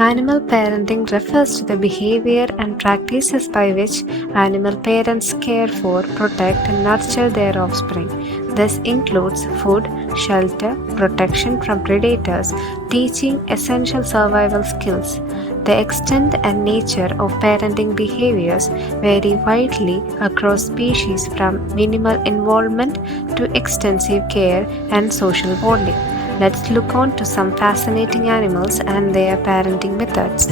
Animal parenting refers to the behavior and practices by which animal parents care for, protect, and nurture their offspring. This includes food, shelter, protection from predators, teaching essential survival skills. The extent and nature of parenting behaviors vary widely across species, from minimal involvement to extensive care and social bonding. Let's look on to some fascinating animals and their parenting methods.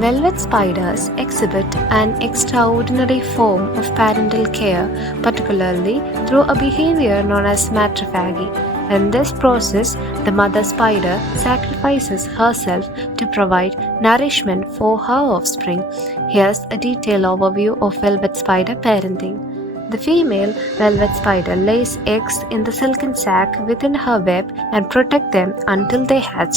Velvet spiders exhibit an extraordinary form of parental care, particularly through a behavior known as matrophagy. In this process, the mother spider sacrifices herself to provide nourishment for her offspring. Here's a detailed overview of velvet spider parenting. The female velvet spider lays eggs in the silken sac within her web and protects them until they hatch.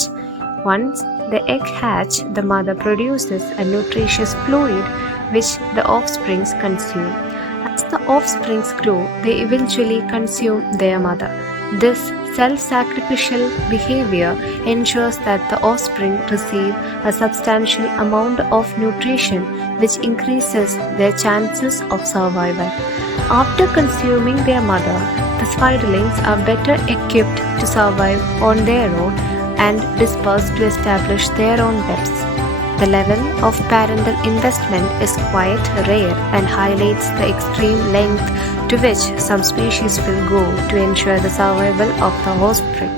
Once the egg hatch, the mother produces a nutritious fluid which the offsprings consume. As the offsprings grow, they eventually consume their mother. This self-sacrificial behavior ensures that the offspring receive a substantial amount of nutrition, which increases their chances of survival. After consuming their mother, the spiderlings are better equipped to survive on their own and disperse to establish their own webs. The level of parental investment is quite rare and highlights the extreme length to which some species will go to ensure the survival of the offspring.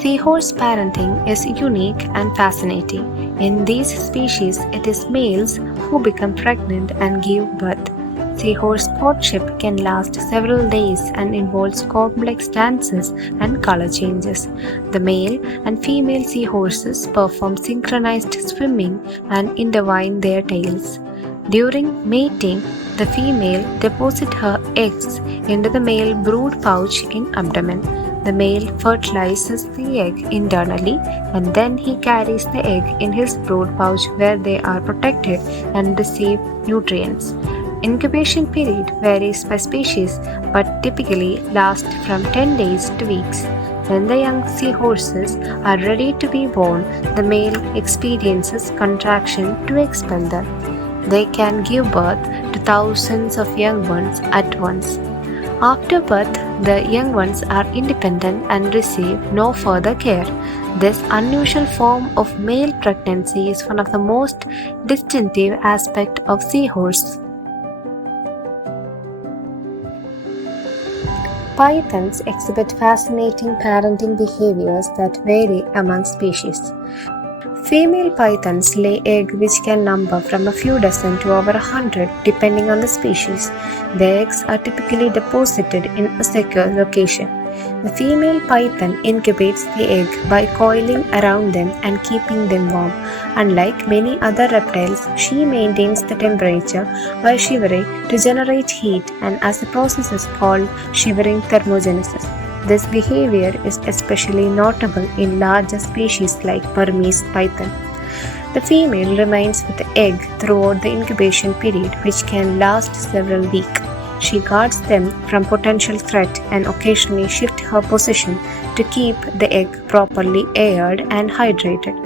Seahorse parenting is unique and fascinating. In these species, it is males who become pregnant and give birth. Seahorse courtship can last several days and involves complex dances and color changes. The male and female seahorses perform synchronized swimming and intertwine their tails. During mating, the female deposits her eggs into the male brood pouch in abdomen. The male fertilizes the egg internally and then he carries the egg in his brood pouch where they are protected and receive nutrients. Incubation period varies by species but typically lasts from 10 days to weeks. When the young seahorses are ready to be born, the male experiences contraction to expel them. They can give birth to thousands of young ones at once. After birth, the young ones are independent and receive no further care. This unusual form of male pregnancy is one of the most distinctive aspects of seahorse. Pythons exhibit fascinating parenting behaviors that vary among species. Female pythons lay eggs which can number from a few dozen to over 100 depending on the species. The eggs are typically deposited in a secure location. The female python incubates the egg by coiling around them and keeping them warm. Unlike many other reptiles, she maintains the temperature by shivering to generate heat, and as the process is called shivering thermogenesis. This behavior is especially notable in larger species like Burmese python. The female remains with the egg throughout the incubation period, which can last several weeks. She guards them from potential threat and occasionally shifts her position to keep the egg properly aired and hydrated.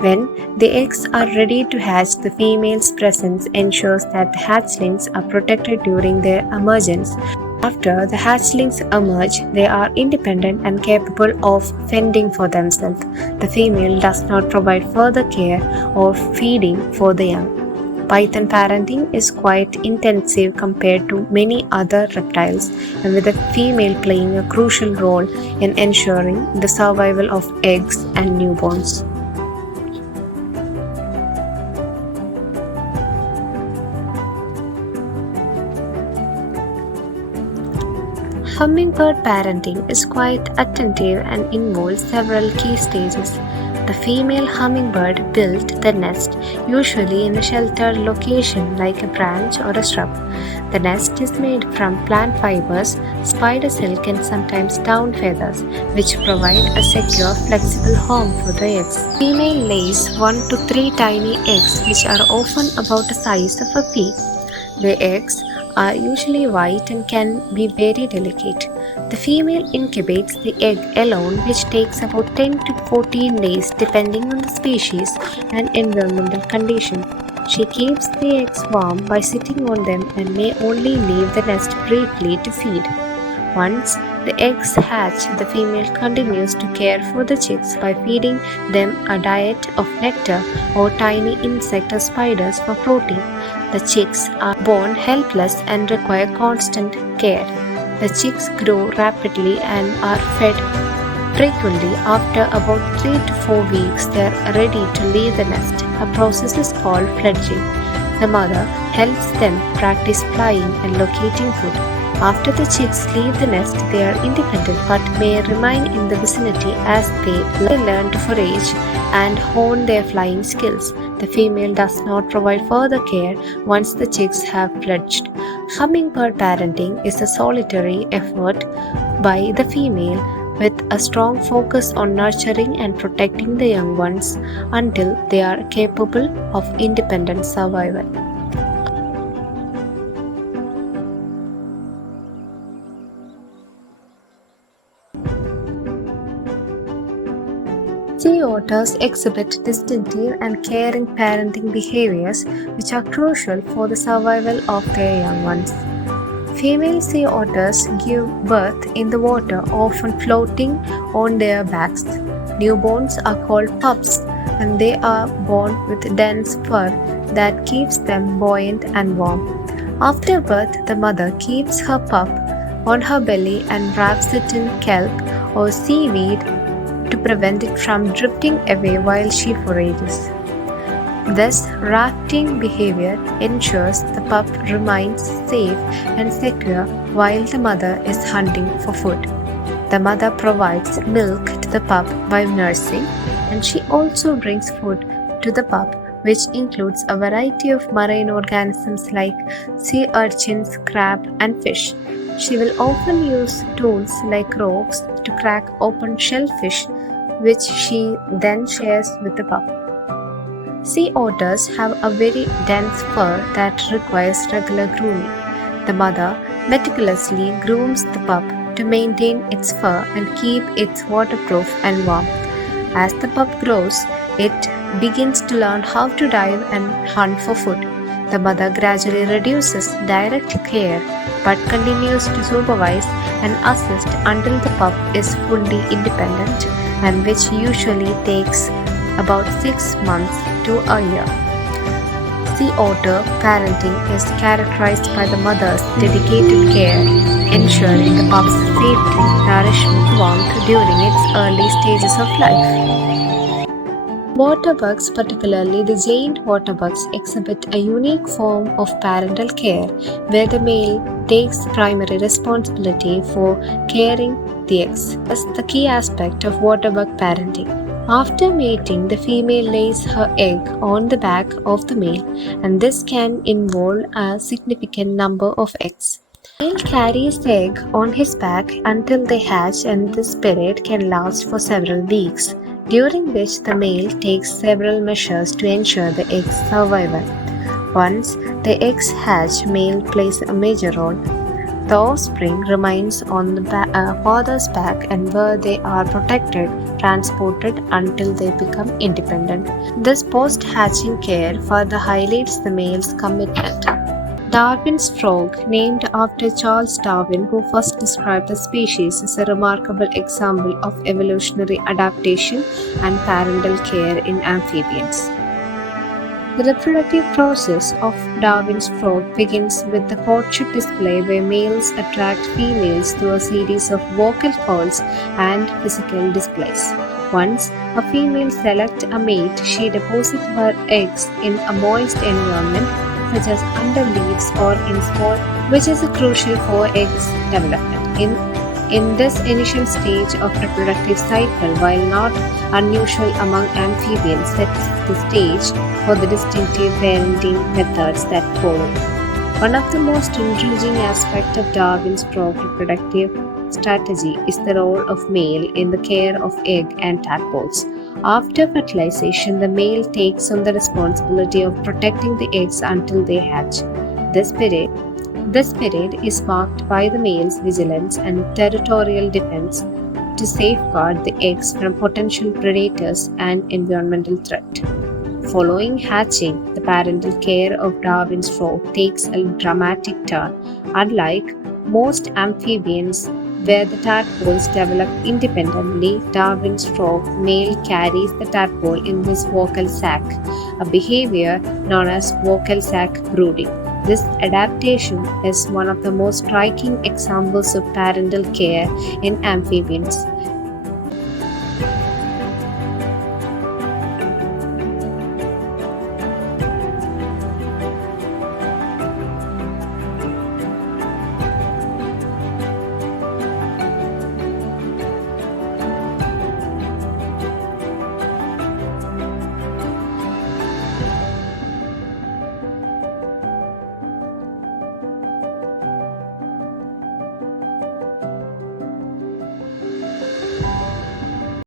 When the eggs are ready to hatch, the female's presence ensures that the hatchlings are protected during their emergence. After the hatchlings emerge, they are independent and capable of fending for themselves. The female does not provide further care or feeding for the young. Python parenting is quite intensive compared to many other reptiles, and with the female playing a crucial role in ensuring the survival of eggs and newborns. Hummingbird parenting is quite attentive and involves several key stages. The female hummingbird builds the nest, usually in a sheltered location like a branch or a shrub. The nest is made from plant fibers, spider silk, and sometimes down feathers, which provide a secure, flexible home for the eggs. The female lays 1 to 3 tiny eggs, which are often about the size of a pea. The eggs are usually white and can be very delicate. The female incubates the egg alone, which takes about 10 to 14 days depending on the species and environmental conditions. She keeps the eggs warm by sitting on them and may only leave the nest briefly to feed. Once the eggs hatch, the female continues to care for the chicks by feeding them a diet of nectar or tiny insect or spiders for protein. The chicks are born helpless and require constant care. The chicks grow rapidly and are fed frequently. After about 3 to 4 weeks, they are ready to leave the nest. A process is called fledging. The mother helps them practice flying and locating food. After the chicks leave the nest, they are independent but may remain in the vicinity as they learn to forage and hone their flying skills. The female does not provide further care once the chicks have fledged. Hummingbird parenting is a solitary effort by the female with a strong focus on nurturing and protecting the young ones until they are capable of independent survival. Sea otters exhibit distinctive and caring parenting behaviors which are crucial for the survival of their young ones. Female sea otters give birth in the water, often floating on their backs. Newborns are called pups, and they are born with dense fur that keeps them buoyant and warm. After birth, the mother keeps her pup on her belly and wraps it in kelp or seaweed to prevent it from drifting away while she forages. This rafting behavior ensures the pup remains safe and secure while the mother is hunting for food. The mother provides milk to the pup by nursing, and she also brings food to the pup, which includes a variety of marine organisms like sea urchins, crab, and fish. She will often use tools like ropes to crack open shellfish, which she then shares with the pup. Sea otters have a very dense fur that requires regular grooming. The mother meticulously grooms the pup to maintain its fur and keep it waterproof and warm. As the pup grows, it begins to learn how to dive and hunt for food. The mother gradually reduces direct care but continues to supervise and assist until the pup is fully independent, and which usually takes about 6 months to a year. Sea otter parenting is characterized by the mother's dedicated care, ensuring the pup's safety, nourishment, and warmth during its early stages of life. Waterbugs, particularly the giant waterbugs, exhibit a unique form of parental care where the male takes primary responsibility for caring the eggs. That's the key aspect of waterbug parenting. After mating, the female lays her egg on the back of the male, and this can involve a significant number of eggs. The male carries the egg on his back until they hatch, and this period can last for several weeks, during which the male takes several measures to ensure the egg's survival. Once the eggs hatch, male plays a major role. The offspring remains on the father's back, and where they are protected, transported until they become independent. This post-hatching care further highlights the male's commitment. Darwin's frog, named after Charles Darwin, who first described the species, is a remarkable example of evolutionary adaptation and parental care in amphibians. The reproductive process of Darwin's frog begins with the courtship display, where males attract females through a series of vocal calls and physical displays. Once a female selects a mate, she deposits her eggs in a moist environment such as under leaves or in small, which is crucial for eggs development. In this initial stage of reproductive cycle, while not unusual among amphibians, sets the stage for the distinctive parenting methods that follow. One of the most intriguing aspects of Darwin's frog reproductive strategy is the role of male in the care of egg and tadpoles. After fertilization, the male takes on the responsibility of protecting the eggs until they hatch. This period This period is marked by the male's vigilance and territorial defense to safeguard the eggs from potential predators and environmental threat. Following hatching, the parental care of Darwin's frog takes a dramatic turn. Unlike most amphibians, where the tadpoles develop independently, Darwin's frog male carries the tadpole in his vocal sac, a behavior known as vocal sac brooding. This adaptation is one of the most striking examples of parental care in amphibians.